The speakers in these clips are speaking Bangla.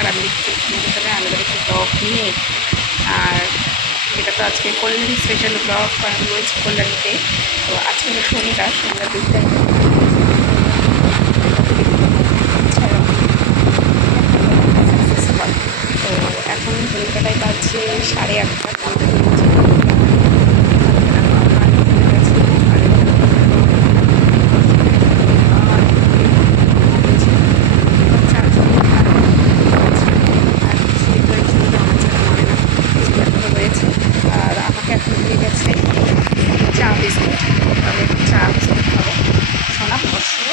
আর আমি আমাদের একটু ব্লগ নিয়ে। আর এটা তো আজকে কল্যাণী স্পেশাল ব্লগ বানানো রয়েছে কল্যাণীতে। তো আজকে হলো শনিবার দিকটাই তো এখন কলকাতায় বাজছে 8:30। আর আমাকে এখন দিয়ে গেছে চা বিস্কুট, তবে চা বিস্কুট খাবো সোনা বসে।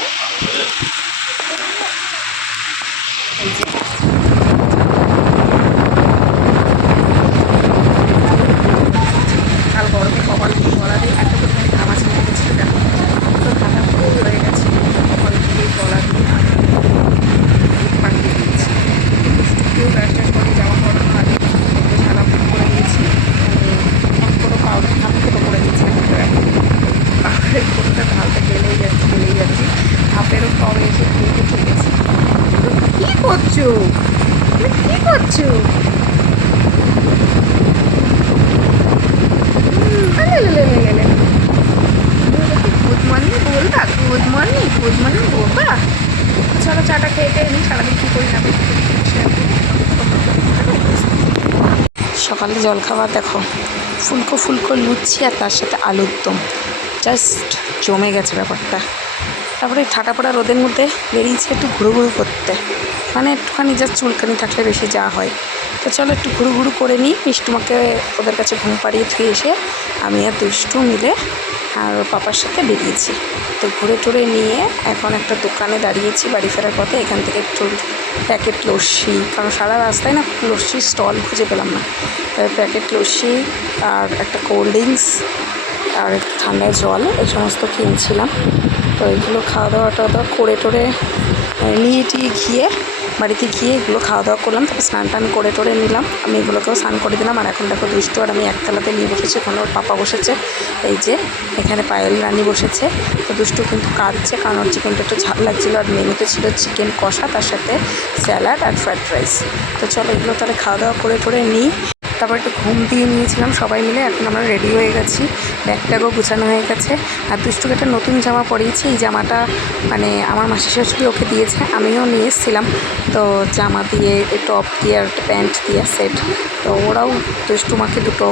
এই যে কাল গরমে কপাল গলাতে এত পরিমাণে ঘামা ছেড়ে গেছিলো, দেখো তো ঘাটা পুরো হয়ে গেছে। কপাল দিয়ে গলা দিয়ে পাঠিয়ে দিয়েছি। কেউ ব্রাশটার করে জামা পড়ানো আগে সারা করে দিয়েছি, কোনো পাউডার হাফগুলো করে দিয়েছি। পাউডারের কোনোটা ঢালতে গেলেই যাচ্ছি হাফেরও কমে এসে খেয়ে গেছি। কী করছো কী করছো? গুড মর্নিং বলবা, গুড মর্নিং বলবা। চলো চাটা খেয়ে নিই, সারাদিন কী করি না সকালে জলখাবার দেখো ফুলকো লুচি আর তার সাথে আলুর দম, জাস্ট জমে গেছে ব্যাপারটা। তারপরে ঠাটা পড়া রোদের মধ্যে বেরিয়েছে একটু ঘুরু করতে, মানে একটুখানি জাস্ট চুলকানি থাকলে বেশি যা হয়। তো চলো একটু ঘুরু করে নিই। মিষ্টুমাকে ওদের কাছে ঘুম পাড়িয়ে ধুয়ে এসে আমি আর দুষ্টু মিলে আর ওর পাপার সাথে বেরিয়েছি। তো ঘুরে টুরে নিয়ে এখন একটা দোকানে দাঁড়িয়েছি বাড়ি ফেরার পথে। এখান থেকে একটু প্যাকেট লস্যি, কারণ সারা রাস্তায় না লস্যির স্টল খুঁজে পেলাম না। প্যাকেট লস্যি আর একটা কোল্ড ড্রিঙ্কস আর একটু ঠান্ডা জল এই সমস্ত কিনছিলাম। তো এগুলো খাওয়া দাওয়া করে টোরে নিয়ে গিয়ে বাড়িতে গিয়ে এগুলো খাওয়া দাওয়া করলাম। তারপর স্নান টান করে টোরে নিলাম, আমি এগুলোকেও স্নান করে দিলাম। আর এখন দেখো দুষ্টু আর আমি একতলাতে নিয়ে বসেছি, ওখানে ওর পাপা বসেছে। এই যে এখানে পায়েল রানী বসেছে। তো দুষ্টু কিন্তু কাঁদছে, কারণ ওর চিকেনটা একটু ঝাল লাগছিলো। আর মেনুতে ছিল চিকেন কষা, তার সাথে স্যালাড আর ফ্রাইড রাইস। তো চলো এগুলো তাহলে খাওয়া দাওয়া করে টোরে নিই। তারপর একটু ঘুম দিয়ে নিয়েছিলাম সবাই মিলে। এখন আমরা রেডি হয়ে গেছি, ব্যাগটাকেও গুছানো হয়ে গেছে। আর দুষ্টুকে একটা নতুন জামা পরিয়েছি। এই জামাটা মানে আমার মাসি শাশুড়ি ওকে দিয়েছে, আমিও নিয়ে এসেছিলাম। তো জামা দিয়ে টপ দিয়ে আর একটা প্যান্ট দিয়ে সেট। তো ওরাও দুষ্টুমাকে দুটো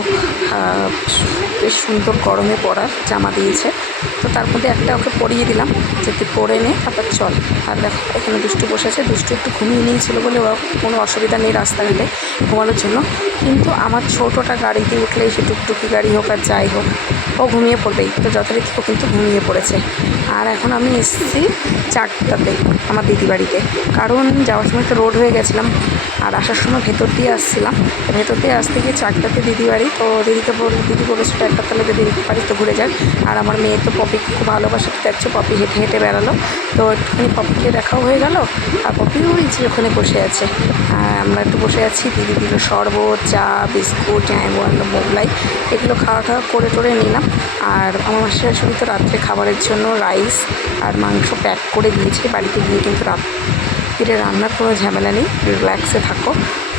বেশ সুন্দর গরমে পরার জামা দিয়েছে। তো তার মধ্যে একটা ওকে পরিয়ে দিলাম যে তুই পরে নে, তারপর চল। আর দেখো এখানে দুষ্টু বসেছে। দুষ্টু একটু ঘুমিয়ে নিয়েছিল বলে ওরা কোনো অসুবিধা নেই রাস্তাঘাটে ঘুমানোর জন্য। কিন্তু আমার ছোটোটা গাড়িতে উঠলেই সে টুকটুকি গাড়ি হোক আর যাই হোক ও ঘুমিয়ে পড়বেই। তো যথারীতি ও কিন্তু ঘুমিয়ে পড়েছে। আর এখন আমি এসেছি 4টাতে আমার দিদি বাড়িতে, কারণ যাওয়ার সময় তো রোড হয়ে গেছিলাম আর আসার সময় ভেতর দিয়ে আসছিলাম। ভেতর দিয়ে আসতে গিয়ে 4টাতে দিদি বাড়ি। তো দিদি বলেছিল একটা তাহলে দিদি বাড়ি তো ঘুরে যাক। আর আমার মেয়ে তো পপিকে খুব ভালোবাসে, দেখছো পপি হেঁটে হেঁটে বেড়ালো। তো একটুখানি পপিকে দেখাও হয়ে গেল। আর পপিও যে ওখানে বসে আছে, আর আমরা একটু বসে আছি। দিদি দিল শরবত, চা, বিস্কুট, মোগলাই, এগুলো খাওয়া করে টোরে নিলাম। আর আমার মাসি শাশুড়ি তো রাত্রে খাবারের জন্য রাইস আর মাংস প্যাক করে দিয়েছে। বাড়িতে গিয়ে কিন্তু রাত্রে রান্নার কোনো ঝামেলা নেই, রিল্যাক্সে থাকো।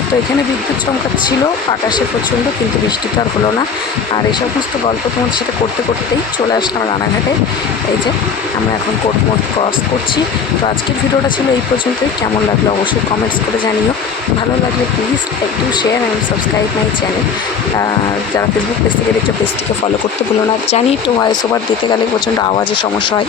তো এখানে বিদ্যুৎ চমকাচ্ছিল আকাশে প্রচণ্ড, কিন্তু বৃষ্টি তো আর হলো না। আর এই সমস্ত গল্প তোমাদের সাথে করতেই চলে আসলাম রানাঘাটে। এই যে আমরা এখন কোর্টমোড় ক্রস করছি। তো আজকের ভিডিওটা ছিল এই পর্যন্তই। কেমন লাগলো অবশ্যই কমেন্টস করে জানিও। ভালো লাগলে please like to share and subscribe my channel. যারা ফেসবুক পেজ থেকে দেখছো পেজটিকে ফলো করতে ভুলো না। জানি একটু ভয়েস ওভার দিতে গেলে প্রচণ্ড আওয়াজের সমস্যা হয়।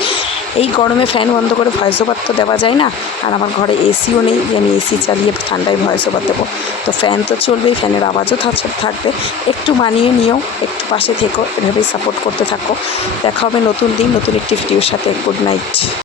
এই গরমে ফ্যান বন্ধ করে ভয়েস ওভার তো দেওয়া যায় না। আর আমার ঘরে এসিও নেই যে আমি এসি চালিয়ে ঠান্ডায় ভয়েস ওভার দেবো। তো ফ্যান তো চলবেই, ফ্যানের আওয়াজও থাকবে। একটু মানিয়ে নিও, একটু পাশে থেকো, এভাবেই সাপোর্ট করতে থাকো। দেখা হবে নতুন দিন নতুন একটি ভিডিওর সাথে। Good night.